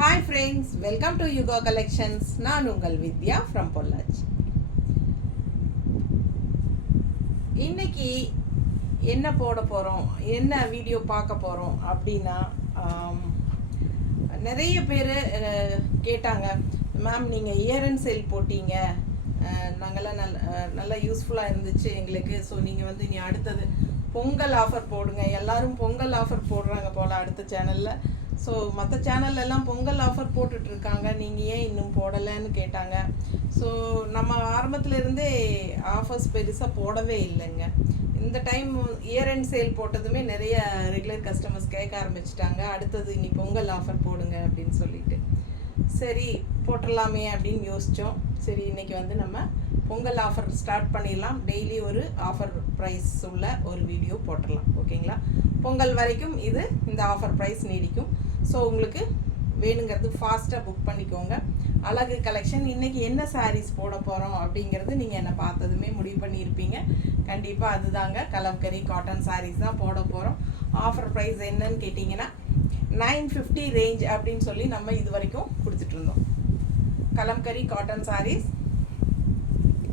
Hi friends, welcome to Yuga Collections. நான் உங்கள் வித்யா from Pollachi. இன்னைக்கு என்ன போட போகிறோம், என்ன வீடியோ பார்க்க போகிறோம் அப்படின்னா, நிறைய பேர் கேட்டாங்க, மேம் நீங்கள் இயர் அண்ட் சேல் போட்டீங்க, நாங்கள்லாம் நல்லா யூஸ்ஃபுல்லாக இருந்துச்சு எங்களுக்கு. ஸோ நீங்கள் வந்து நீ அடுத்தது பொங்கல் ஆஃபர் போடுங்க, எல்லோரும் பொங்கல் ஆஃபர் போடுறாங்க போல் அடுத்த சேனலில். ஸோ மற்ற சேனல்லெல்லாம் பொங்கல் ஆஃபர் போட்டுட்ருக்காங்க, நீங்கள் ஏன் இன்னும் போடலைன்னு கேட்டாங்க. ஸோ நம்ம ஆரம்பத்துலேருந்தே ஆஃபர்ஸ் பெருசாக போடவே இல்லைங்க. இந்த டைம் இயர் அண்ட் சேல் போட்டதுமே நிறைய ரெகுலர் கஸ்டமர்ஸ் கேட்க ஆரம்பிச்சிட்டாங்க, அடுத்தது இனி பொங்கல் ஆஃபர் போடுங்க அப்படின்னு சொல்லிட்டு. சரி போட்டுடலாமே அப்படின்னு யோசித்தோம். சரி இன்றைக்கி வந்து நம்ம பொங்கல் ஆஃபர் ஸ்டார்ட் பண்ணிடலாம். டெய்லி ஒரு ஆஃபர் ப்ரைஸ் உள்ள ஒரு வீடியோ போட்டுடலாம், ஓகேங்களா? பொங்கல் வரைக்கும் இந்த ஆஃபர் ப்ரைஸ் நீடிக்கும். ஸோ உங்களுக்கு வேணுங்கிறது ஃபாஸ்ட்டாக புக் பண்ணிக்கோங்க. அழகு கலெக்ஷன். இன்றைக்கி என்ன சாரீஸ் போட போகிறோம் அப்படிங்கிறது நீங்கள் என்னை பார்த்ததுமே முடிவு பண்ணியிருப்பீங்க. கண்டிப்பாக அதுதாங்க, கலம்கரி காட்டன் சாரீஸ் தான் போட போகிறோம். ஆஃபர் ப்ரைஸ் என்னன்னு கேட்டிங்கன்னா 950 ரேஞ்ச் அப்படின்னு சொல்லி நம்ம இது வரைக்கும் கொடுத்துட்ருந்தோம். கலம்கரி காட்டன் சாரீஸ்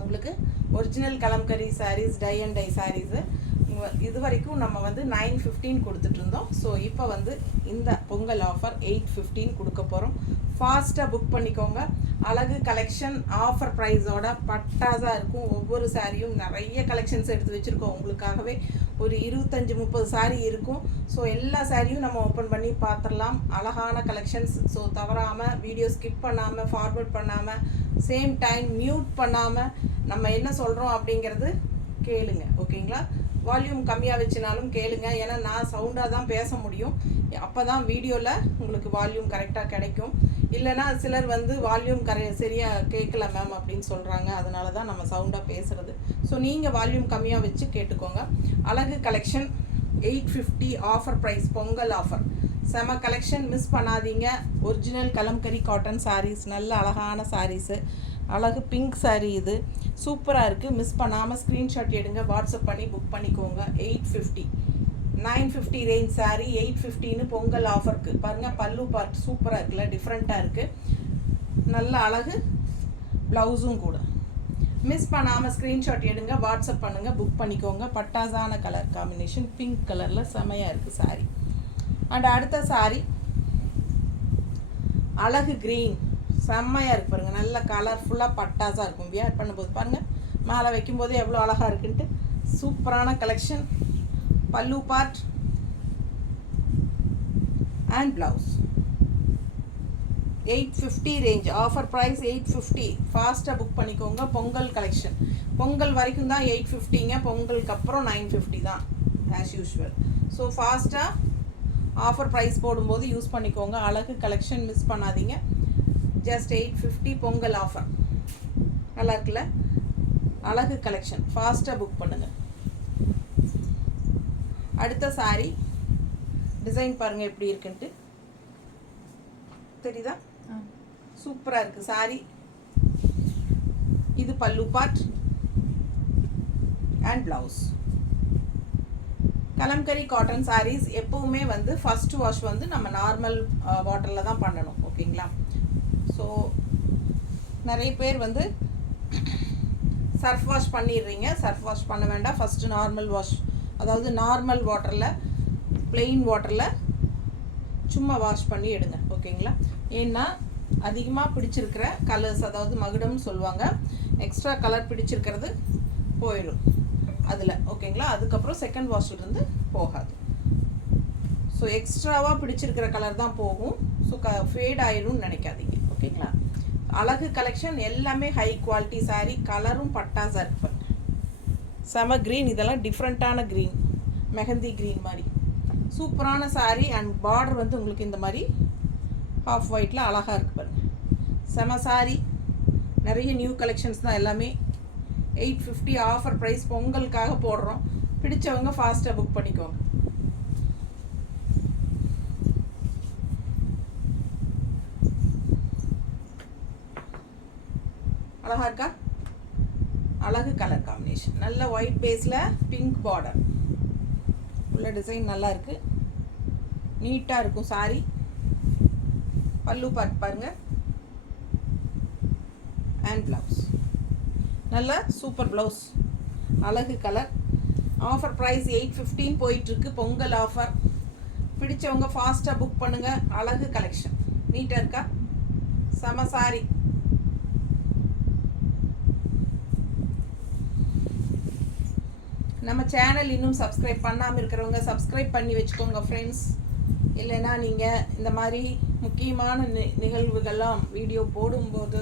உங்களுக்கு original kalamkari sarees, tie and dye sarees இது வரைக்கும் நம்ம வந்து 915 கொடுத்துட்ருந்தோம். ஸோ இப்போ வந்து இந்த பொங்கல் ஆஃபர் 815 கொடுக்க போகிறோம். ஃபாஸ்ட்டாக புக் பண்ணிக்கோங்க. அழகு கலெக்ஷன் ஆஃபர் ப்ரைஸோட பட்டாஸாக இருக்கும். ஒவ்வொரு சாரியும் நிறைய கலெக்ஷன்ஸ் எடுத்து வச்சுருக்கோம் உங்களுக்காகவே. ஒரு 25-30 சாரீ இருக்கும். ஸோ எல்லா சாரியும் நம்ம ஓப்பன் பண்ணி பார்த்துடலாம். அழகான கலெக்ஷன்ஸ். ஸோ தவறாமல் வீடியோ ஸ்கிப் பண்ணாமல், ஃபார்வர்ட் பண்ணாமல், சேம் டைம் மியூட் பண்ணாமல் நம்ம என்ன சொல்கிறோம் அப்படிங்கிறது கேளுங்க, ஓகேங்களா? வால்யூம் கம்மியாக வச்சுனாலும் கேளுங்க, ஏன்னா நான் சவுண்டாக தான் பேச முடியும். அப்போ தான் வீடியோவில் உங்களுக்கு வால்யூம் கரெக்டாக கிடைக்கும். இல்லைனா சிலர் வந்து வால்யூம் சரியாக கேட்கல மேம் அப்படின்னு சொல்கிறாங்க, அதனால தான் நம்ம சவுண்டாக பேசுகிறது. ஸோ நீங்கள் வால்யூம் கம்மியாக வச்சு கேட்டுக்கோங்க. அழகு collection 850 offer price, Pongal offer. செம கலெக்ஷன், மிஸ் பண்ணாதீங்க. ஒரிஜினல் கலம்கரி காட்டன் சாரீஸ், நல்ல அழகான சாரீஸு. அழகு பிங்க் சாரீ, இது சூப்பராக இருக்குது. மிஸ் பண்ணாமல் ஸ்க்ரீன்ஷாட் எடுங்க, வாட்ஸ்அப் பண்ணி புக் பண்ணிக்கோங்க. 850 950 ரேஞ்ச் சாரீ 850ன்னு பொங்கல் ஆஃபருக்கு. பாருங்கள், பல்லு பார்ட் சூப்பராக இருக்குல்ல, டிஃப்ரெண்ட்டாக இருக்குது. நல்ல அழகு ப்ளவுஸும் கூட. மிஸ் பண்ணாமல் ஸ்க்ரீன்ஷாட் எடுங்க, வாட்ஸ்அப் பண்ணுங்கள், புக் பண்ணிக்கோங்க. பட்டாசான கலர் காம்பினேஷன், பிங்க் கலரில் செமையாக இருக்குது சாரீ. அண்ட் அடுத்த சாரீ அழகு க்ரீன், செம்மையாக இருக்குது பாருங்கள். நல்ல கலர்ஃபுல்லாக பட்டாஸாக இருக்கும். வியர் பண்ணும்போது பாருங்கள், மேலே வைக்கும்போது எவ்வளோ அழகாக இருக்குன்ட்டு. சூப்பரான collection. Pallu part and blouse. 850 range, offer price 850. ஃபாஸ்ட்டாக புக் பண்ணிக்கோங்க. பொங்கல் கலெக்ஷன், பொங்கல் வரைக்கும் தான் 850ங்க. பொங்கலுக்கு அப்புறம் 950 தான் ஆஸ் யூஷுவல். ஸோ ஃபாஸ்ட்டாக ஆஃபர் ப்ரைஸ் போடும்போது யூஸ் பண்ணிக்கோங்க. அழகு கலெக்ஷன் மிஸ் பண்ணாதீங்க. Just 850 Pongal offer. நல்லா இருக்குல்ல? அழகு கலெக்ஷன், ஃபாஸ்ட்டாக புக் பண்ணுங்கள். அடுத்த சாரீ டிசைன் பாருங்கள் எப்படி இருக்குன்ட்டு. தெரியுதா? சூப்பராக இருக்குது சாரீ. இது pallu part and blouse. Kalamkari cotton sarees எப்போவுமே வந்து ஃபஸ்ட்டு வாஷ் வந்து நம்ம நார்மல் வாட்டரில் தான் பண்ணணும், ஓகேங்களா? ஸோ நிறைய பேர் வந்து சர்ஃப் வாஷ் பண்ணிடுறீங்க. சர்ஃப் வாஷ் பண்ண வேண்டாம். ஃபஸ்ட்டு நார்மல் வாஷ், அதாவது நார்மல் வாட்டரில், ப்ளெயின் வாட்டரில் சும்மா வாஷ் பண்ணி எடுங்க, ஓகேங்களா? ஏன்னா அதிகமாக பிடிச்சிருக்கிற கலர்ஸ், அதாவது மகுடம்னு சொல்லுவாங்க, எக்ஸ்ட்ரா கலர் பிடிச்சிருக்கிறது போயிடும் அதில், ஓகேங்களா? அதுக்கப்புறம் செகண்ட் வாஷ்லேருந்து போகாது. ஸோ எக்ஸ்ட்ராவாக பிடிச்சிருக்கிற கலர் தான் போகும். ஸோ ஃபேட் ஆயிடும்னு நினைக்காதீங்க, ஓகேங்களா? அழகு கலெக்ஷன் எல்லாமே ஹை குவாலிட்டி சாரீ. கலரும் பட்டாஸாக இருப்பேன். செம க்ரீன், இதெல்லாம் டிஃப்ரெண்ட்டான க்ரீன், மெஹந்தி க்ரீன் மாதிரி சூப்பரான சாரீ. அண்ட் பார்டர் வந்து உங்களுக்கு இந்த மாதிரி ஆஃப் ஒயிட்டில் அழகாக இருக்குது பாருங்கள். செம சாரீ. நிறைய நியூ கலெக்ஷன்ஸ் தான் எல்லாமே. 850 ஆஃபர் ப்ரைஸ், பொங்கலுக்காக போடுறோம். பிடிச்சவங்க ஃபாஸ்ட்டாக புக் பண்ணிக்கோங்க. அழகாக இருக்கா? அழகு கலர் காம்பினேஷன், நல்ல ஒயிட் பேஸில் பிங்க் பார்டர் உள்ள டிசைன் நல்லா இருக்குது. நீட்டாக இருக்கும் சாரீ. பல்லு பார்ட் பாருங்க அண்ட் ப்ளவுஸ். நல்ல சூப்பர் ப்ளவுஸ், அழகு கலர். ஆஃபர் ப்ரைஸ் 815 போயிட்டுருக்கு, பொங்கல் ஆஃபர். பிடிச்சவங்க ஃபாஸ்ட்டாக புக் பண்ணுங்கள். அழகு கலெக்ஷன், நீட்டாக இருக்கா, செம சாரி. நம்ம சேனல் இன்னும் சப்ஸ்கிரைப் பண்ணாமல் இருக்கிறவங்க சப்ஸ்கிரைப் பண்ணி வச்சுக்கோங்க ஃப்ரெண்ட்ஸ். இல்லைன்னா நீங்கள் இந்த மாதிரி முக்கியமான நிகழ்வுகள்லாம் வீடியோ போடும்போது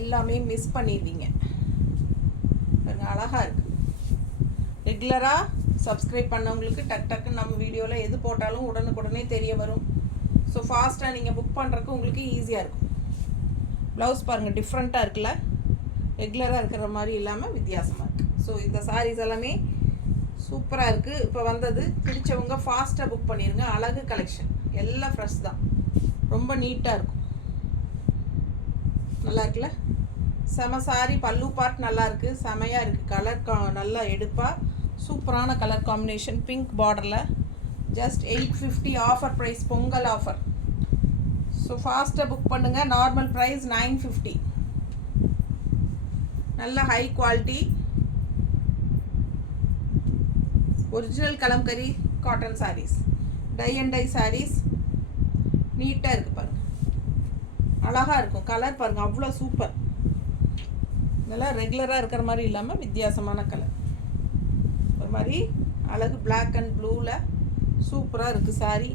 எல்லாமே மிஸ் பண்ணிடுவீங்க. பாருங்கள், அழகாக இருக்குது. ரெகுலராக சப்ஸ்கிரைப் பண்ணவங்களுக்கு டக்குன்னு நம்ம வீடியோவில் எது போட்டாலும் உடனுக்குடனே தெரிய வரும். ஸோ ஃபாஸ்ட்டாக நீங்கள் புக் பண்ணுறதுக்கு உங்களுக்கு ஈஸியாக இருக்கும். ப்ளவுஸ் பாருங்கள், டிஃப்ரெண்ட்டாக இருக்குல்ல, ரெகுலராக இருக்கிற மாதிரி இல்லாமல் வித்தியாசமாக இருக்குது. ஸோ இந்த சாரீஸ் எல்லாமே சூப்பராக இருக்குது. இப்போ வந்தது, பிடிச்சவங்க ஃபாஸ்ட்டாக புக் பண்ணிடுங்க. அழகு கலெக்ஷன், எல்லாம் ஃப்ரெஷ் தான், ரொம்ப நீட்டாக இருக்கும். நல்லா இருக்குல்ல, செம சாரி. பல்லு பார்ட் நல்லா இருக்குது, செமையாக இருக்குது. கலர் நல்லா எடுப்பாக சூப்பரான கலர் காம்பினேஷன், பிங்க் பார்டரில். Just 850 offer price, Pongal offer. So ஃபாஸ்ட்டாக புக் பண்ணுங்கள். Normal price 950. நல்ல high quality original kalamkari cotton sarees, tie and dye sarees. நீட்டாக இருக்குது பாருங்கள், அழகாக இருக்கும். கலர் பாருங்கள், அவ்வளோ சூப்பர். இதெல்லாம் ரெகுலராக இருக்கிற மாதிரி இல்லாமல் வித்தியாசமான கலர், ஒரு மாதிரி அழகு பிளாக் அண்ட் ப்ளூவில் சூப்பராக இருக்குது சாரீ.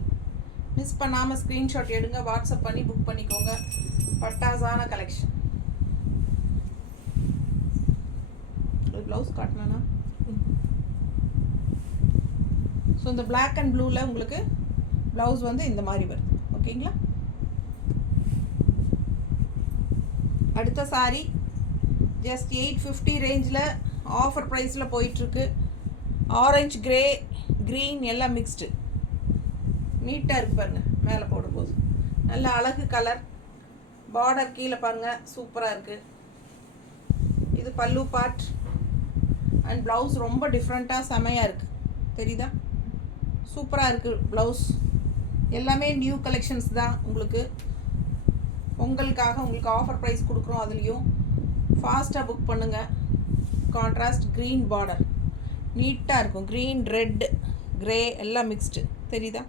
மிஸ் பண்ணாமல் ஸ்க்ரீன்ஷாட் எடுங்க, வாட்ஸ்அப் பண்ணி புக் பண்ணிக்கோங்க. பட்டாசான கலெக்ஷன். ப்ளவுஸ் காட்டினா. ஸோ இந்த பிளாக் அண்ட் ப்ளூவில் உங்களுக்கு ப்ளவுஸ் வந்து இந்த மாதிரி வருது. ஓகேங்களா. அடுத்த சாரீ ஜஸ்ட் 850 ரேஞ்சில் ஆஃபர் ப்ரைஸில் போயிட்டுருக்கு. ஆரஞ்சு, கிரே, க்ரீன் எல்லாம் மிக்ஸ்டு. நீட்டாக இருக்குது பாருங்கள், மேலே போடும்போது நல்ல அழகு கலர். பார்டர் கீழே பாருங்கள், சூப்பராக இருக்குது. இது பல்லு பார்ட் அண்ட் ப்ளவுஸ் ரொம்ப டிஃப்ரெண்ட்டாக செமையாக இருக்குது. தெரியுதா, சூப்பராக இருக்குது ப்ளவுஸ். எல்லாமே நியூ கலெக்ஷன்ஸ் தான். உங்களுக்கு பொங்கலுக்காக உங்களுக்கு ஆஃபர் ப்ரைஸ் கொடுக்குறோம். அதுலேயும் ஃபாஸ்ட்டாக புக் பண்ணுங்கள். கான்ட்ராஸ்ட் க்ரீன் பார்டர், நீட்டாக இருக்கும். க்ரீன், ரெட், க்ரே எல்லாம் மிக்ஸ்டு. தெரியுதா,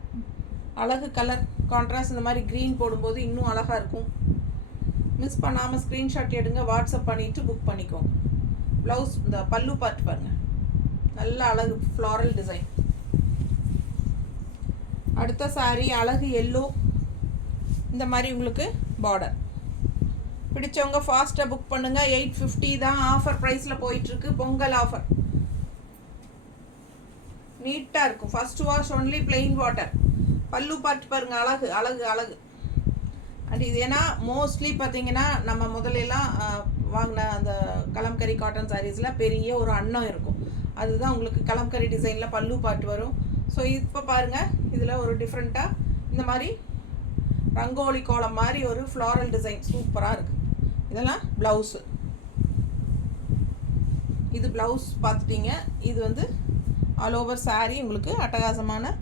அழகு கலர் கான்ட்ராஸ்ட். இந்த மாதிரி க்ரீன் போடும்போது இன்னும் அழகாக இருக்கும். மிஸ் பண்ணாமல் ஸ்க்ரீன்ஷாட் எடுங்க, வாட்ஸ்அப் பண்ணிவிட்டு புக் பண்ணிக்கோங்க. ப்ளவுஸ் இந்த பல்லு பார்ட் பாருங்கள், நல்ல அழகு ஃப்ளாரல் டிசைன். அடுத்த சாரீ அழகு எல்லோ, இந்த மாதிரி உங்களுக்கு பார்டர். பிடிச்சவங்க ஃபாஸ்ட்டாக புக் பண்ணுங்கள். 850 தான் ஆஃபர் ப்ரைஸில் போயிட்டுருக்கு, பொங்கல் ஆஃபர். நீட்டாக இருக்கும். First wash only plain water. பல்லு பார்ட் பாருங்கள், அழகு அழகு அழகு. அண்ட் இது ஏன்னா மோஸ்ட்லி பார்த்தீங்கன்னா நம்ம முதலெல்லாம் வாங்கின அந்த கலம்கரி காட்டன் சாரீஸில் பெரிய ஒரு அன்னம் இருக்கும். அதுதான் உங்களுக்கு கலம்கரி டிசைனில் பல்லு பார்ட் வரும். ஸோ இப்போ பாருங்கள், இதில் ஒரு டிஃப்ரெண்ட்டாக இந்த மாதிரி ரங்கோலி கோலம் மாதிரி ஒரு ஃப்ளாரல் டிசைன் சூப்பராக இருக்குது. இதெல்லாம் ப்ளவுஸு. இது ப்ளவுஸ் பார்த்துட்டிங்க. இது வந்து ஆல் ஓவர் சாரீ உங்களுக்கு அட்டகாசமான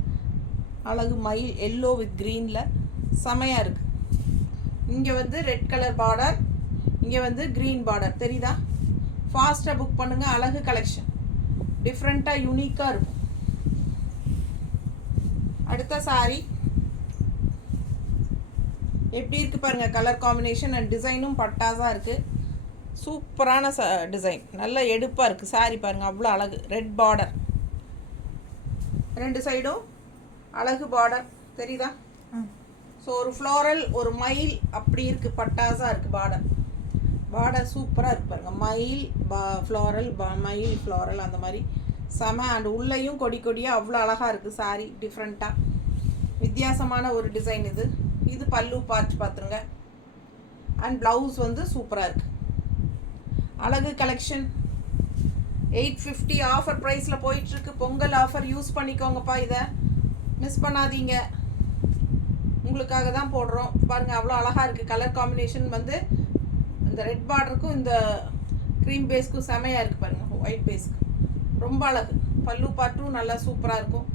அழகு மயில் எல்லோ வித் க்ரீனில் செமையாக இருக்குது. இங்கே வந்து ரெட் கலர் பார்டர், இங்கே வந்து க்ரீன் பார்டர். தெரியுதா, ஃபாஸ்ட்டாக புக் பண்ணுங்கள். அழகு கலெக்ஷன், டிஃப்ரெண்ட்டாக யூனிக்காக இருக்கும். அடுத்த சாரீ எப்படி இருக்குது பாருங்கள், கலர் காம்பினேஷன் அண்ட் டிசைனும் பட்டாஸாக இருக்குது. சூப்பரான டிசைன், நல்ல எடுப்பாக இருக்குது சாரீ பாருங்கள், அவ்வளோ அழகு. ரெட் பார்டர், ரெண்டு சைடும் அழகு பார்டர். தெரியுதா, ஸோ ஒரு ஃப்ளாரல், ஒரு மயில் அப்படி இருக்குது, பட்டாஸாக இருக்குது பார்டர். பார்டர் சூப்பராக இருக்குது பாருங்கள், மயில் ஃப்ளாரல், மயில் ஃப்ளாரல் அந்த மாதிரி செம. அண்ட் உள்ளேயும் கொடி கொடியாக அவ்வளோ அழகாக இருக்குது சாரீ. டிஃப்ரெண்ட்டாக வித்தியாசமான ஒரு டிசைன் இது. இது பல்லு பார்ட் பார்த்துருங்க. அண்ட் ப்ளவுஸ் வந்து சூப்பராக இருக்குது. அழகு கலெக்ஷன் 850 ஆஃபர் ப்ரைஸில் போயிட்டுருக்கு, பொங்கல் ஆஃபர். யூஸ் பண்ணிக்கோங்கப்பா, இதை மிஸ் பண்ணாதீங்க. உங்களுக்காக தான் போடுறோம் பாருங்கள், அவ்வளோ அழகாக இருக்குது. கலர் காம்பினேஷன் வந்து இந்த ரெட் பார்டருக்கும் இந்த க்ரீம் பேஸ்க்கும் செமையாக இருக்குது பாருங்கள், ஒயிட் பேஸ்க்கு ரொம்ப அழகு. பல்லு பார்ட்டும் நல்லா சூப்பராக இருக்கும்.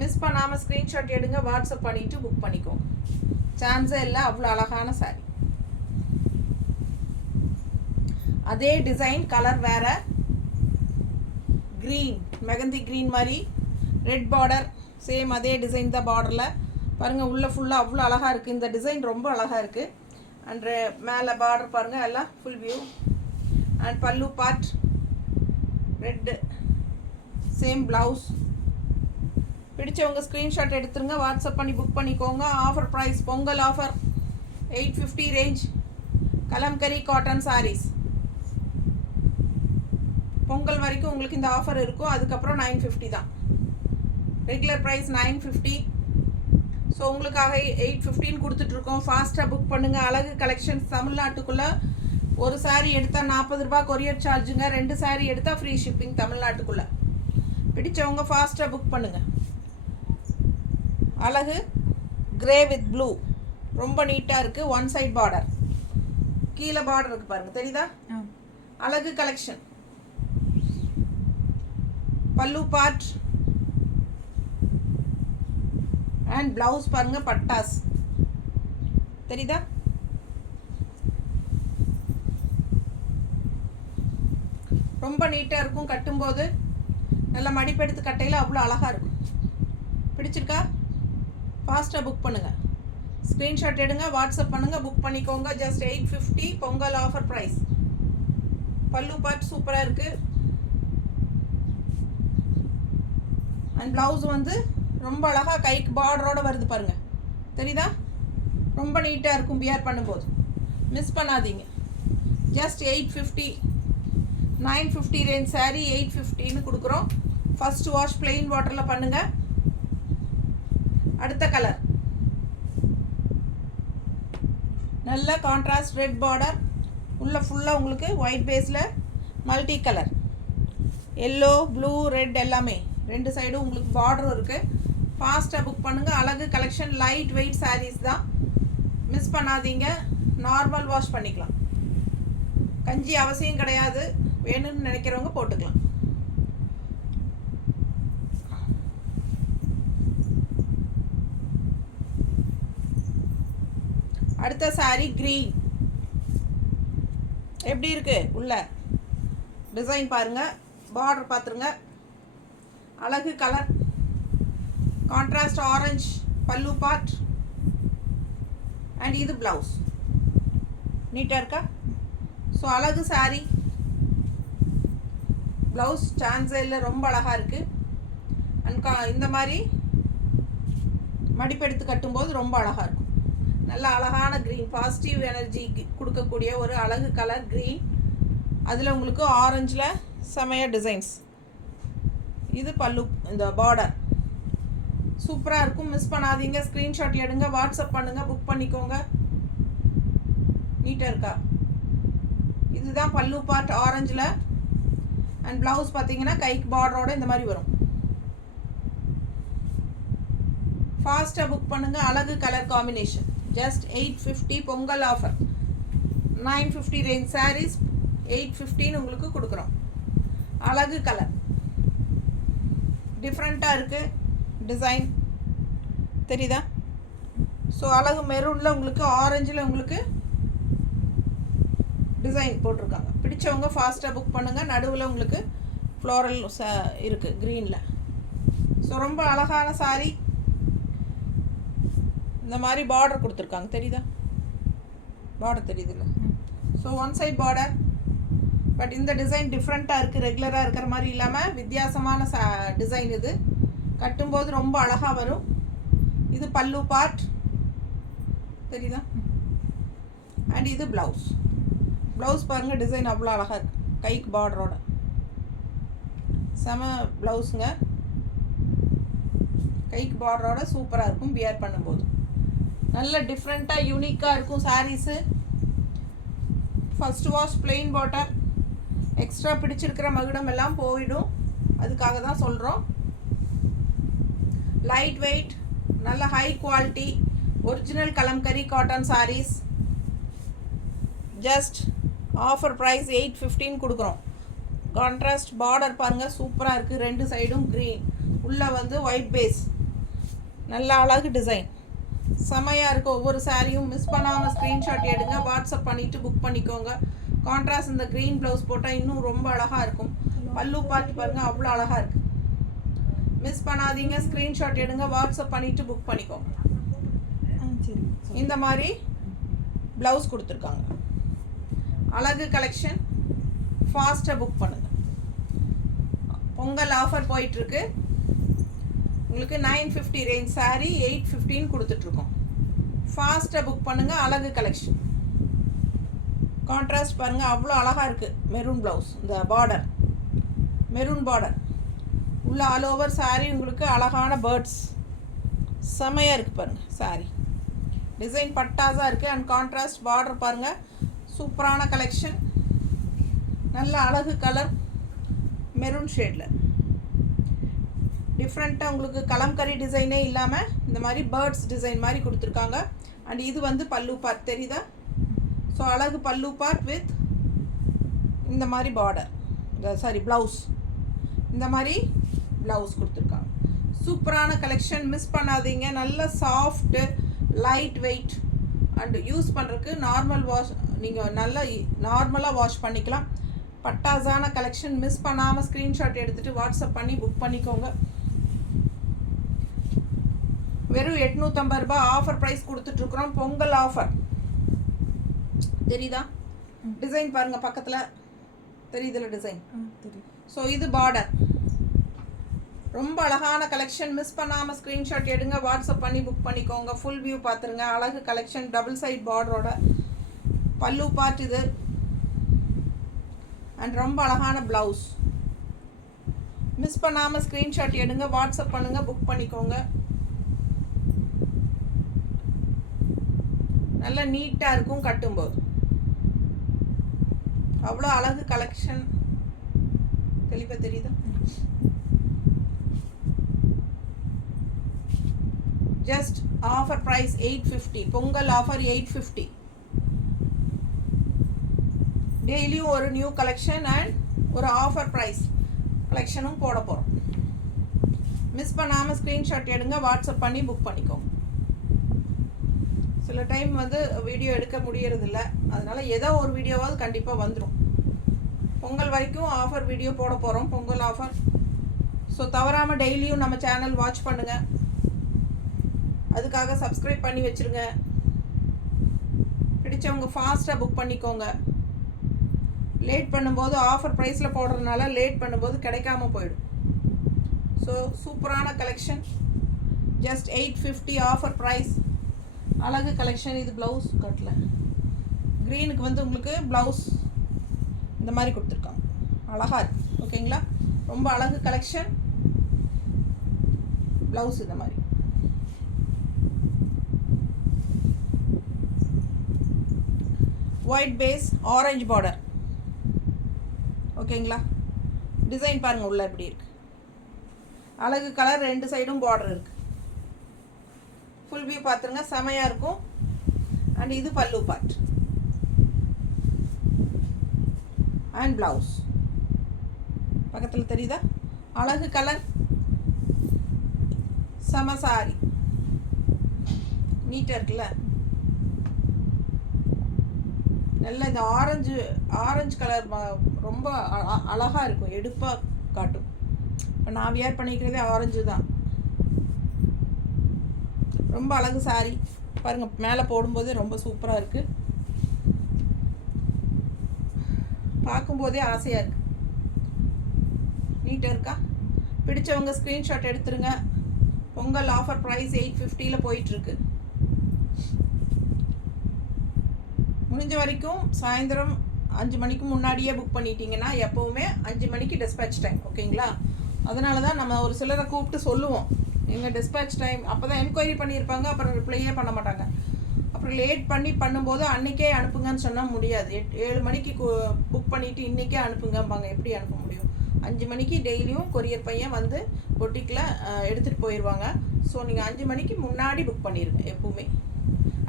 மிஸ் பண்ணாமல் ஸ்க்ரீன்ஷாட் எடுங்க, வாட்ஸ்அப் பண்ணிவிட்டு புக் பண்ணிக்கோங்க. சான்ஸே இல்லை, அவ்வளோ அழகான சாரி. அதே டிசைன், கலர் வேறு, க்ரீன், மெகந்தி க்ரீன் மாதிரி, ரெட் பார்டர், சேம் அதே டிசைன் தான் பார்டரில் பாருங்கள். உள்ளே ஃபுல்லாக அவ்வளோ அழகாக இருக்குது. இந்த டிசைன் ரொம்ப அழகாக இருக்குது. அண்ட் மேலே பார்டர் பாருங்கள், எல்லாம் full view. And pallu part red, same blouse. பிடிச்சவங்க ஸ்க்ரீன்ஷாட் எடுத்துருங்க, வாட்ஸ்அப் பண்ணி புக் பண்ணிக்கோங்க. Offer price, Pongal offer, 850 range kalamkari cotton sarees. Pongal வரைக்கும் உங்களுக்கு இந்த ஆஃபர் இருக்கும். அதுக்கப்புறம் 950 தான். Regular price 950. ஸோ உங்களுக்காக 815 கொடுத்துட்ருக்கோம். ஃபாஸ்ட்டாக புக் பண்ணுங்கள். அழகு கலெக்ஷன்ஸ் தமிழ்நாட்டுக்குள்ளே. ஒரு சாரீ எடுத்தால் 40 ரூபா கொரியர் சார்ஜுங்க. 2 சாரீ எடுத்தால் ஃப்ரீ ஷிப்பிங் தமிழ்நாட்டுக்குள்ளே. பிடிச்சவங்க ஃபாஸ்ட்டாக புக் பண்ணுங்கள். அழகு கிரே வித் ப்ளூ, ரொம்ப நீட்டாக இருக்குது. ஒன் சைட் பார்டர், கீழே பார்டர் இருக்குது பாருங்கள், தெரியுதா? அழகு collection. Pallu part and blouse பாருங்கள், பட்டாஸ், தெரியுதா? ரொம்ப நீட்டாக இருக்கும். கட்டும்போது நல்லா மடிப்பெடுத்து கட்டையில் அவ்வளோ அழகாக இருக்கும். பிடிச்சிருக்கா? ஃபாஸ்ட்டாக புக் பண்ணுங்கள். ஸ்க்ரீன்ஷாட் எடுங்க, வாட்ஸ்அப் பண்ணுங்கள், புக் பண்ணிக்கோங்க. Just 850 Pongal offer price. Pallu part சூப்பராக இருக்குது. அண்ட் ப்ளவுஸ் வந்து ரொம்ப அழகாக கைக்கு பார்டரோடு வருது பாருங்கள், தெரியுதா? ரொம்ப நீட்டாக இருக்கும் வியர் பண்ணும்போது. மிஸ் பண்ணாதீங்க. ஜஸ்ட் 850. 950 ரேஞ்ச் சாரீ 850ன்னு கொடுக்குறோம். ஃபர்ஸ்ட் வாஷ் பிளெயின் வாட்டரில் பண்ணுங்கள். அடுத்த கலர் நல்ல கான்ட்ராஸ்ட் ரெட் பார்டர், உள்ள ஃபுல்லாக உங்களுக்கு ஒயிட் பேஸில் multi colour, yellow blue red எல்லாமே 2 சைடும் உங்களுக்கு பார்டரும் இருக்குது. ஃபாஸ்ட்டாக புக் பண்ணுங்கள். அழகு கலெக்ஷன், லைட் வெயிட் சாரீஸ் தான், மிஸ் பண்ணாதீங்க. நார்மல் வாஷ் பண்ணிக்கலாம், கஞ்சி அவசியம் கிடையாது. வேணும்னு நினைக்கிறவங்க போட்டுக்கலாம். அடுத்த சாரீ க்ரீன், எப்படி இருக்குது? உள்ள டிசைன் பாருங்கள், பார்டர் பார்த்துருங்க. அழகு கலர், கான்ட்ராஸ்ட் ஆரஞ்ச் பல்லு பார்ட் அண்ட் இது ப்ளவுஸ். நீட்டாக இருக்கா? ஸோ அழகு சாரீ. ப்ளவுஸ் சான்ஸில் ரொம்ப அழகாக இருக்குது. அண்ட் இந்த மாதிரி மடிப்பெடுத்து கட்டும்போது ரொம்ப அழகாக இருக்கும். நல்ல அழகான க்ரீன், பாசிட்டிவ் எனர்ஜி கொடுக்கக்கூடிய ஒரு அழகு கலர் க்ரீன். அதில் உங்களுக்கு ஆரஞ்சில் செமைய டிசைன்ஸ். இது பல்லு, இந்த பார்டர் சூப்பராக இருக்கும். மிஸ் பண்ணாதீங்க. ஸ்க்ரீன்ஷாட் எடுங்க, வாட்ஸ்அப் பண்ணுங்கள், புக் பண்ணிக்கோங்க. நீட்டாக இருக்கா? இதுதான் பல்லு பார்ட் ஆரஞ்சில். அண்ட் ப்ளவுஸ் பார்த்தீங்கன்னா கைக்கு பார்டரோடு இந்த மாதிரி வரும். ஃபாஸ்ட்டாக புக் பண்ணுங்கள். அழகு colour combination. Just 850 Pongal offer. 950 range sarees 850 உங்களுக்கு கொடுக்குறோம். அழகு கலர், டிஃப்ரெண்ட்டாக இருக்குது டிசைன், தெரியுதா? ஸோ அழகு மெரூனில் உங்களுக்கு, ஆரஞ்சில் உங்களுக்கு டிசைன் போட்டிருக்காங்க. பிடிச்சவங்க ஃபாஸ்ட்டாக புக் பண்ணுங்கள். நடுவில் உங்களுக்கு ஃப்ளோரல் இருக்குது க்ரீனில். ஸோ ரொம்ப அழகான சாரீ. இந்த மாதிரி பார்டர் கொடுத்துருக்காங்க, தெரியுதா? பார்டர் தெரியுதுல்ல? So one side border. But இந்த டிசைன் டிஃப்ரெண்ட்டாக இருக்குது, ரெகுலராக இருக்கிற மாதிரி இல்லாமல் வித்தியாசமான டிசைன். இது கட்டும்போது ரொம்ப அழகாக வரும். இது பல்லு பார்ட், தெரியுதா? அண்ட் இது ப்ளவுஸ். ப்ளவுஸ் பாருங்கள், டிசைன் அவ்வளோ அழகாக இருக்குது, கைக்கு பார்டரோட செம ப்ளவுஸுங்க. கைக்கு பார்டரோட சூப்பராக இருக்கும் வியர் பண்ணும்போது. நல்ல டிஃப்ரெண்ட்டாக யூனிக்காக இருக்கும் saris. First wash plain water. Extra பிடிச்சிருக்கிற மகுடம் எல்லாம் போயிடும், அதுக்காக தான் சொல்கிறோம். லைட் வெயிட், நல்ல high quality original kalamkari cotton saris. Just offer price 815 கொடுக்குறோம். கான்ட்ராஸ்ட் பார்டர் பாருங்கள், சூப்பராக இருக்குது. 2 சைடும் க்ரீன், உள்ளே வந்து ஒயிட் பேஸ், நல்ல அழகு டிசைன். செமையாக இருக்குது. ஒவ்வொரு சாரியும் மிஸ் பண்ணாமல் ஸ்க்ரீன்ஷாட் எடுங்க, வாட்ஸ்அப் பண்ணிவிட்டு புக் பண்ணிக்கோங்க. கான்ட்ராஸ்ட் இந்த க்ரீன் ப்ளவுஸ் போட்டால் இன்னும் ரொம்ப அழகாக இருக்கும். பல்லு பார்த்து பாருங்கள், அவ்வளோ அழகாக இருக்குது. மிஸ் பண்ணாதீங்க, ஸ்க்ரீன்ஷாட் எடுங்க, வாட்ஸ்அப் பண்ணிவிட்டு புக் பண்ணிக்கோங்க. இந்த மாதிரி ப்ளவுஸ் கொடுத்துருக்காங்க. அழகு கலெக்ஷன், ஃபாஸ்ட்டாக புக் பண்ணுங்கள். பொங்கல் ஆஃபர் போயிட்டுருக்கு. உங்களுக்கு 950 ரேஞ்ச் சாரீ 815 கொடுத்துட்ருக்கோம். ஃபாஸ்ட்டாக புக் பண்ணுங்கள். அழகு கலெக்ஷன். கான்ட்ராஸ்ட் பாருங்கள், அவ்வளோ அழகாக இருக்குது. மெரூன் ப்ளவுஸ், இந்த பார்டர் மெரூன் பார்டர் உள்ள ஆல் ஓவர் சாரீ. உங்களுக்கு அழகான பேர்ட்ஸ் செமையாக இருக்குது பாருங்கள். சாரீ டிசைன் பட்டாஸாக இருக்குது. அண்ட் கான்ட்ராஸ்ட் பார்டர் பாருங்கள், சூப்பரான கலெக்ஷன். நல்ல அழகு கலர் மெரூன் ஷேடில் டிஃப்ரெண்ட்டாக உங்களுக்கு கலம்கரி டிசைனே இல்லாமல் இந்த மாதிரி பேர்ட்ஸ் டிசைன் மாதிரி கொடுத்துருக்காங்க. அண்ட் இது வந்து பல்லு பார்ட் தெரியுதா? ஸோ அழகு பல்லு பார்ட் வித் இந்த மாதிரி பார்டர், சாரி ப்ளவுஸ், இந்த மாதிரி ப்ளவுஸ் கொடுத்துருக்காங்க. சூப்பரான கலெக்ஷன், மிஸ் பண்ணாதீங்க. நல்ல soft, light weight and use பண்ணுறதுக்கு நார்மல் வாஷ், நீங்கள் நல்லா நார்மலாக வாஷ் பண்ணிக்கலாம். பட்டாஸான கலெக்ஷன். மிஸ் பண்ணாமல் ஸ்க்ரீன்ஷாட் எடுத்துகிட்டு வாட்ஸ்அப் பண்ணி புக் பண்ணிக்கோங்க. வெறும் 850 ரூபாய் ஆஃபர் ப்ரைஸ் கொடுத்துட்ருக்குறோம். பொங்கல் ஆஃபர் தெரியுதா? டிசைன் பாருங்கள், பக்கத்தில் தெரியுதுல டிசைன். ஸோ இது பார்டர், ரொம்ப அழகான கலெக்ஷன். மிஸ் பண்ணாமல் ஸ்க்ரீன்ஷாட் எடுங்க, வாட்ஸ்அப் பண்ணி புக் பண்ணிக்கோங்க. ஃபுல் வியூ பார்த்துருங்க. அழகு கலெக்ஷன், டபுள் சைட் பார்டரோட பல்லு பார்ட் இது. அண்ட் ரொம்ப அழகான ப்ளவுஸ். மிஸ் பண்ணாமல் ஸ்க்ரீன்ஷாட் எடுங்க, வாட்ஸ்அப் பண்ணுங்கள், புக் பண்ணிக்கோங்க. நல்லா நீட்டாக இருக்கும் கட்டும்போது. அவ்வளோ அழகு கலெக்ஷன். தெளிவாக தெரியுதா? Just offer price 850. Pongal offer 850. டெய்லியும் ஒரு நியூ கலெக்ஷன் அண்ட் ஒரு ஆஃபர் ப்ரைஸ் கலெக்ஷனும் போட போகிறோம். மிஸ் பண்ணாமல் ஸ்க்ரீன்ஷாட் எடுங்க, வாட்ஸ்அப் பண்ணி புக் பண்ணிக்கோங்க. சில டைம் வந்து வீடியோ எடுக்க முடியறதில்ல, அதனால் ஏதோ ஒரு வீடியோவாவது கண்டிப்பாக வந்துடும். பொங்கல் வரைக்கும் ஆஃபர் வீடியோ போட போகிறோம், பொங்கல் ஆஃபர். ஸோ தவறாமல் டெய்லியும் நம்ம சேனல் வாட்ச் பண்ணுங்கள். அதுக்காக சப்ஸ்கிரைப் பண்ணி வச்சுருங்க. பிடிச்சவங்க ஃபாஸ்ட்டாக புக் பண்ணிக்கோங்க. லேட் பண்ணும்போது ஆஃபர் ப்ரைஸில் போடுறதுனால லேட் பண்ணும்போது கிடைக்காம போயிடும். ஸோ சூப்பரான கலெக்ஷன், ஜஸ்ட் 850 ஆஃபர் ப்ரைஸ். அழகு கலெக்ஷன். இது ப்ளவுஸ் கட்டல, க்ரீனுக்கு வந்து உங்களுக்கு ப்ளவுஸ் இந்த மாதிரி கொடுத்துருக்காங்க. அழகாக இருக்குது. ஓகேங்களா? ரொம்ப அழகு கலெக்ஷன். ப்ளவுஸ் இந்த மாதிரி ஒயிட் பேஸ், ஆரஞ்சு பார்டர். ஓகேங்களா? டிசைன் பாருங்கள், உள்ள எப்படி இருக்குது. அழகு கலர், ரெண்டு சைடும் பார்டர் இருக்குது. ஃபுல் வியூ பார்த்துருங்க, செமையாக இருக்கும். அண்ட் இது பல்லு பார்ட் அண்ட் ப்ளவுஸ் பக்கத்தில் தெரியுதா? அழகு கலர், செம சாரி, நீட்டாக இருக்குல்ல? நல்ல இந்த ஆரஞ்சு கலர் ரொம்ப அழகாக இருக்கும், எடுப்பாக காட்டும். இப்போ நான் வியர் பண்ணிக்கிறதே ஆரஞ்சு தான். ரொம்ப அழகு சாரி பாருங்கள், மேலே போடும்போதே ரொம்ப சூப்பராக இருக்குது. பார்க்கும்போதே ஆசையாக இருக்குது. நீட்டாக இருக்கா? பிடிச்சவங்க ஸ்க்ரீன்ஷாட் எடுத்துருங்க. பொங்கல் ஆஃபர் ப்ரைஸ் 850 போயிட்டுருக்கு. முடிஞ்ச வரைக்கும் சாயந்தரம் 5 மணிக்கு முன்னாடியே புக் பண்ணிட்டீங்கன்னா எப்போவுமே 5 மணிக்கு டிஸ்பேட்ச் டைம். ஓகேங்களா? அதனால தான் நம்ம ஒரு சிலரை கூப்பிட்டு சொல்லுவோம், எங்கள் டிஸ்பேட்ச் டைம். அப்போ தான் என்கொயரி பண்ணியிருப்பாங்க, அப்புறம் ரிப்ளையே பண்ண மாட்டாங்க. அப்புறம் லேட் பண்ணும்போது அன்றைக்கே அனுப்புங்கன்னு சொன்னால் முடியாது. 7 மணிக்கு புக் பண்ணிவிட்டு இன்றைக்கே அனுப்புங்கம்பாங்க. எப்படி அனுப்ப முடியும்? 5 மணிக்கு டெய்லியும் கொரியர் பையன் வந்து பொட்டிக்கில் எடுத்துகிட்டு போயிடுவாங்க. ஸோ நீங்கள் 5 மணிக்கு முன்னாடி புக் பண்ணிடுங்க எப்போவுமே.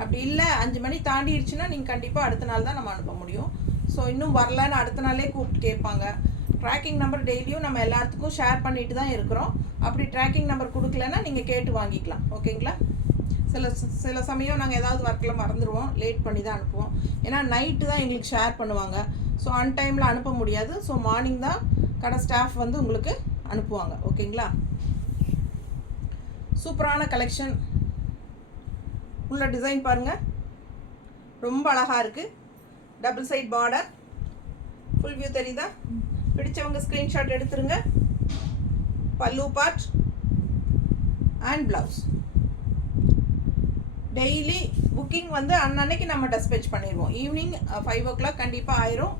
அப்படி இல்லை 5 மணி தாண்டிடுச்சுன்னா நீங்கள் கண்டிப்பாக அடுத்த நாள் தான் நம்ம அனுப்ப முடியும். ஸோ இன்னும் வரலன்னு அடுத்த நாளே கூப்பிட்டு கேட்பாங்க. ட்ராக்கிங் நம்பர் டெய்லியும் நம்ம எல்லாத்துக்கும் ஷேர் பண்ணிட்டு தான் இருக்கிறோம். அப்படி ட்ராக்கிங் நம்பர் கொடுக்கலன்னா நீங்கள் கேட்டு வாங்கிக்கலாம். ஓகேங்களா? சில சமயம் நாங்கள் ஏதாவது ஒர்க்கில் மறந்துடுவோம், லேட் பண்ணி தான் அனுப்புவோம். ஏன்னா நைட்டு தான் எங்களுக்கு ஷேர் பண்ணுவாங்க. ஸோ அன் டைமில் அனுப்ப முடியாது. ஸோ மார்னிங் தான் கடை ஸ்டாஃப் வந்து உங்களுக்கு அனுப்புவாங்க. ஓகேங்களா? சூப்பரான கலெக்ஷன். உள்ள டிசைன் பாருங்கள், ரொம்ப அழகாக இருக்குது. Double side border, full view தெரியுதா? பிடிச்சவங்க ஸ்க்ரீன்ஷாட் எடுத்துருங்க. Pallu part and blouse. Daily booking வந்து அன்னன்னைக்கு நம்ம டிஸ்பேச் பண்ணிடுவோம். ஈவினிங் 5 o'clock கண்டிப்பாக ஆயிரும்.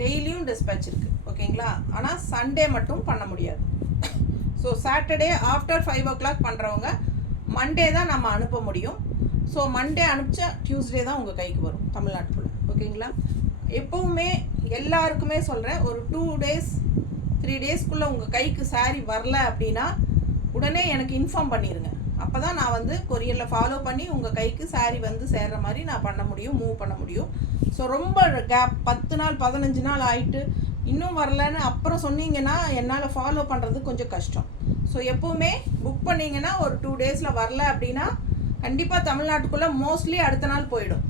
டெய்லியும் டிஸ்பேச் இருக்குது. ஓகேங்களா? ஆனால் சண்டே மட்டும் பண்ண முடியாது. ஸோ சாட்டர்டே ஆஃப்டர் 5 o'clock பண்ணுறவங்க மண்டே தான் நம்ம அனுப்ப முடியும். ஸோ மண்டே அனுப்பிச்சா டியூஸ்டே தான் உங்கள் கைக்கு வரும் தமிழ்நாட்டுக்குள்ள. ஓகேங்களா? எப்போவுமே எல்லாருக்குமே சொல்கிறேன், ஒரு 2 days 3 daysக்குள்ளே உங்கள் கைக்கு சாரீ வரல அப்படின்னா உடனே எனக்கு இன்ஃபார்ம் பண்ணிடுங்க. அப்போ தான் நான் வந்து கொரியரில் ஃபாலோ பண்ணி உங்கள் கைக்கு சாரீ வந்து சேர்கிற மாதிரி நான் பண்ண முடியும், மூவ் பண்ண முடியும். ஸோ ரொம்ப கேப் 10 நாள் 15 நாள் ஆகிட்டு இன்னும் வரலன்னு அப்புறம் சொன்னீங்கன்னா என்னால் ஃபாலோ பண்ணுறது கொஞ்சம் கஷ்டம். ஸோ எப்போவுமே புக் பண்ணிங்கன்னா ஒரு 2 daysல வரல அப்படின்னா கண்டிப்பாக தமிழ்நாட்டுக்குள்ளே மோஸ்ட்லி அடுத்த நாள் போயிடும்.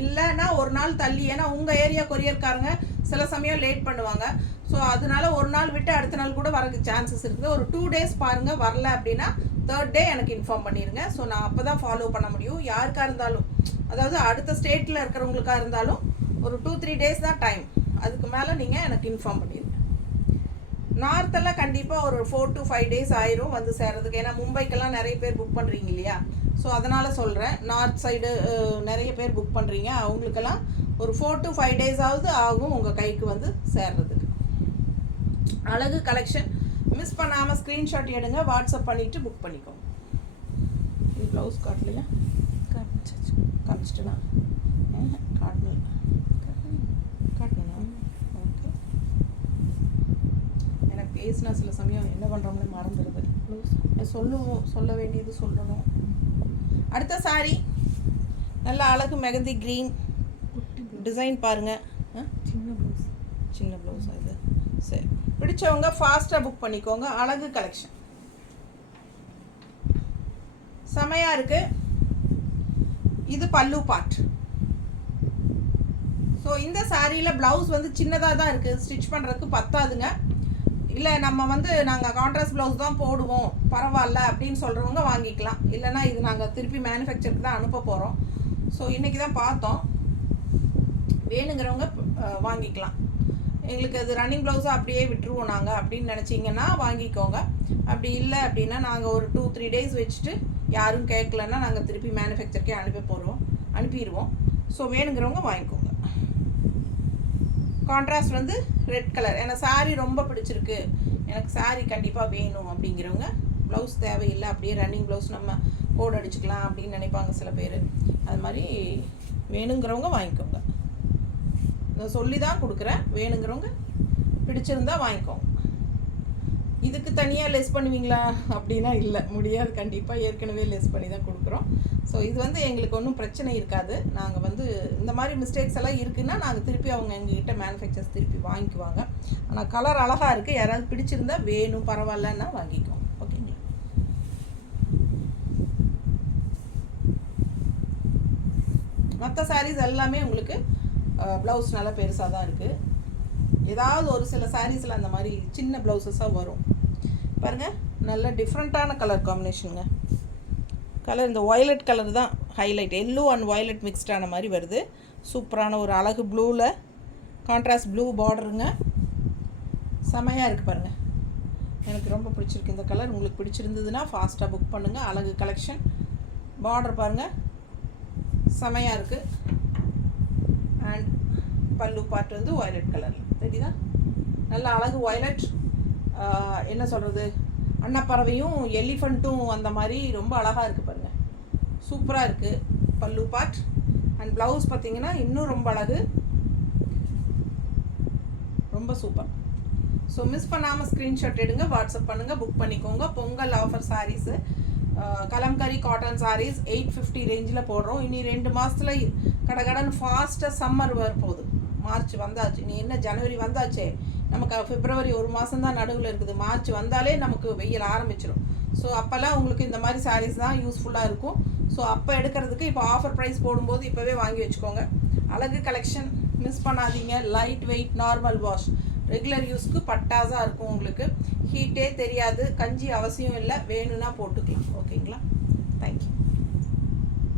இல்லைன்னா ஒரு நாள் தள்ளி, ஏன்னா உங்கள் ஏரியா கொரியர்காரங்க சில சமயம் லேட் பண்ணுவாங்க. ஸோ அதனால ஒரு நாள் விட்டு அடுத்த நாள் கூட வரக்கு சான்சஸ் இருக்குது. ஒரு 2 days பாருங்கள், வரல அப்படின்னா 3rd day எனக்கு இன்ஃபார்ம் பண்ணிடுங்க. ஸோ நான் அப்போ தான் ஃபாலோ பண்ண முடியும். யாருக்காக இருந்தாலும், அதாவது அடுத்த ஸ்டேட்டில் இருக்கிறவங்களுக்காக இருந்தாலும் ஒரு 2-3 days தான் டைம். அதுக்கு மேலே நீங்கள் எனக்கு இன்ஃபார்ம் பண்ணிடுங்க. நார்த்தெல்லாம் கண்டிப்பாக ஒரு 4 to 5 days ஆயிரும் வந்து சேர்றதுக்கு. ஏன்னா மும்பைக்கெல்லாம் நிறைய பேர் புக் பண்ணுறீங்க இல்லையா? ஸோ அதனால் சொல்கிறேன், நார்த் சைடு நிறைய பேர் புக் பண்ணுறீங்க, அவங்களுக்கெல்லாம் ஒரு 4 to 5 days ஆகும் உங்கள் கைக்கு வந்து சேர்றதுக்கு. அழகு கலெக்ஷன். மிஸ் பண்ணாமல் ஸ்க்ரீன்ஷாட் எடுங்க, வாட்ஸ்அப் பண்ணிவிட்டு புக் பண்ணிக்கோங்க. இது ப்ளவுஸ் காட்டலையா? காமிச்சிட்டேனா? காட்டணும். ஓகே. எனக்கு பேசினா சில சமயம் என்ன பண்ணுறோம்னு மறந்துடுது. சொல்ல வேண்டியது சொல்லணும். அடுத்த சாரி நல்ல அழகு மெகந்தி க்ரீன் டிசைன் பாருங்கள். சின்ன ப்ளவுஸ் இது. சரி, பிடிச்சவங்க ஃபாஸ்ட்டாக புக் பண்ணிக்கோங்க. அழகு கலெக்ஷன் செமையாக இருக்குது. இது பல்லு பார்ட். ஸோ இந்த சாரியில் ப்ளவுஸ் வந்து சின்னதாக தான் இருக்குது, ஸ்டிச் பண்ணுறதுக்கு பத்தாதுங்க. இல்லை நம்ம வந்து நாங்கள் கான்ட்ராஸ்ட் ப்ளவுஸ் தான் போடுவோம், பரவாயில்ல அப்படின்னு சொல்கிறவங்க வாங்கிக்கலாம். இல்லைனா இது நாங்கள் திருப்பி மேனுஃபேக்சருக்கு தான் அனுப்ப போகிறோம். ஸோ இன்றைக்கி தான் பார்த்தோம், வேணுங்கிறவங்க வாங்கிக்கலாம். எங்களுக்கு அது ரன்னிங் ப்ளவுஸாக அப்படியே விட்டுருவோம் நாங்கள் அப்படின்னு நினச்சிங்கன்னா வாங்கிக்கோங்க. அப்படி இல்லை அப்படின்னா நாங்கள் ஒரு 2-3 days வச்சுட்டு யாரும் கேட்கலன்னா நாங்கள் திருப்பி மேனுஃபேக்சருக்கே அனுப்பிடுவோம். ஸோ வேணுங்கிறவங்க வாங்கிக்கோங்க. கான்ட்ராஸ்ட் வந்து ரெட் கலர். எனக்கு சாரீ ரொம்ப பிடிச்சிருக்கு, எனக்கு சாரீ கண்டிப்பாக வேணும் அப்படிங்கிறவங்க ப்ளவுஸ் தேவையில்லை, அப்படியே ரன்னிங் ப்ளவுஸ் நம்ம கோட் அடிச்சுக்கலாம் அப்படின்னு நினைப்பாங்க சில பேர். அது மாதிரி வேணுங்கிறவங்க வாங்கிக்கோங்க. சொல்லி தான் கொடுக்குறேன், வேணுங்கிறவங்க பிடிச்சிருந்தா வாங்கிக்கோங்க. இதுக்கு தனியாக லெஸ் பண்ணுவீங்களா அப்படின்னா இல்லை, முடியாது. கண்டிப்பாக ஏற்கனவே லெஸ் பண்ணி தான் கொடுக்குறோம். ஸோ இது வந்து எங்களுக்கு ஒன்றும் பிரச்சனை இருக்காது. நாங்கள் வந்து இந்த மாதிரி மிஸ்டேக்ஸ் எல்லாம் இருக்குன்னா நாங்கள் திருப்பி அவங்க எங்ககிட்ட மேனுஃபேக்சர்ஸ் திருப்பி வாங்கிக்குவாங்க. ஆனால் கலர் அழகாக இருக்குது, யாராவது பிடிச்சிருந்தா வேணும் பரவாயில்லன்னா வாங்கிக்கோங்க. ஓகேங்களா? மற்ற சாரீஸ் எல்லாமே உங்களுக்கு ப்ளவுஸ் நல்லா பெருசாக தான் இருக்குது. ஏதாவது ஒரு சில சாரீஸில் அந்த மாதிரி சின்ன ப்ளவுஸஸாக வரும் பாருங்கள். நல்ல டிஃப்ரெண்ட்டான கலர் காம்பினேஷனுங்க. கலர் இந்த வயலட் கலர் தான் ஹைலைட். எல்லோ அண்ட் வயலட் மிக்ஸ்டான மாதிரி வருது. சூப்பரான ஒரு அழகு ப்ளூவில் கான்ட்ராஸ்ட் ப்ளூ பார்டருங்க. செமையாக இருக்குது பாருங்கள், எனக்கு ரொம்ப பிடிச்சிருக்கு இந்த கலர். உங்களுக்கு பிடிச்சிருந்ததுன்னா ஃபாஸ்ட்டாக புக் பண்ணுங்கள். அழகு கலெக்ஷன். பார்டர் பாருங்கள், செமையாக இருக்குது. அண்ட் பல்லு பார்ட் வந்து வயலட் கலரில் தெரியுதா? நல்ல அழகு வயலட். என்ன சொல்கிறது, அன்னப்பறவையும் எலிஃபண்ட்டும் அந்த மாதிரி ரொம்ப அழகாக இருக்குது பாருங்கள். சூப்பராக இருக்குது பல்லு பார்ட். அண்ட் ப்ளவுஸ் பார்த்திங்கன்னா இன்னும் ரொம்ப அழகு, ரொம்ப சூப்பர். ஸோ மிஸ் பண்ணாமல் ஸ்க்ரீன்ஷாட் எடுங்க, வாட்ஸ்அப் பண்ணுங்கள், புக் பண்ணிக்கோங்க. Pongal offer sarees, kalamkari cotton sarees 850 ரேஞ்சில் போடுறோம். இனி 2 மாதத்தில் கடகடன்னு ஃபாஸ்ட்டாக சம்மர் வரப்போகுது. மார்ச் வந்தாச்சு, நீ என்ன ஜனவரி வந்தாச்சே, நமக்கு பிப்ரவரி 1 மாதம் தான் நடுவில் இருக்குது. மார்ச் வந்தாலே நமக்கு வெயில் ஆரம்பிச்சிடும். ஸோ அப்போல்லாம் உங்களுக்கு இந்த மாதிரி சாரீஸ் தான் யூஸ்ஃபுல்லாக இருக்கும். ஸோ அப்போ எடுக்கிறதுக்கு இப்போ ஆஃபர் ப்ரைஸ் போடும்போது இப்போவே வாங்கி வச்சுக்கோங்க. அழகு கலெக்ஷன் மிஸ் பண்ணாதீங்க. Light weight normal wash, regular யூஸ்க்கு பட்டாஸாக இருக்கும். உங்களுக்கு ஹீட்டே தெரியாது. கஞ்சி அவசியம் இல்லை, வேணும்னா போட்டுக்கலாம். ஓகேங்களா? தேங்க்யூ.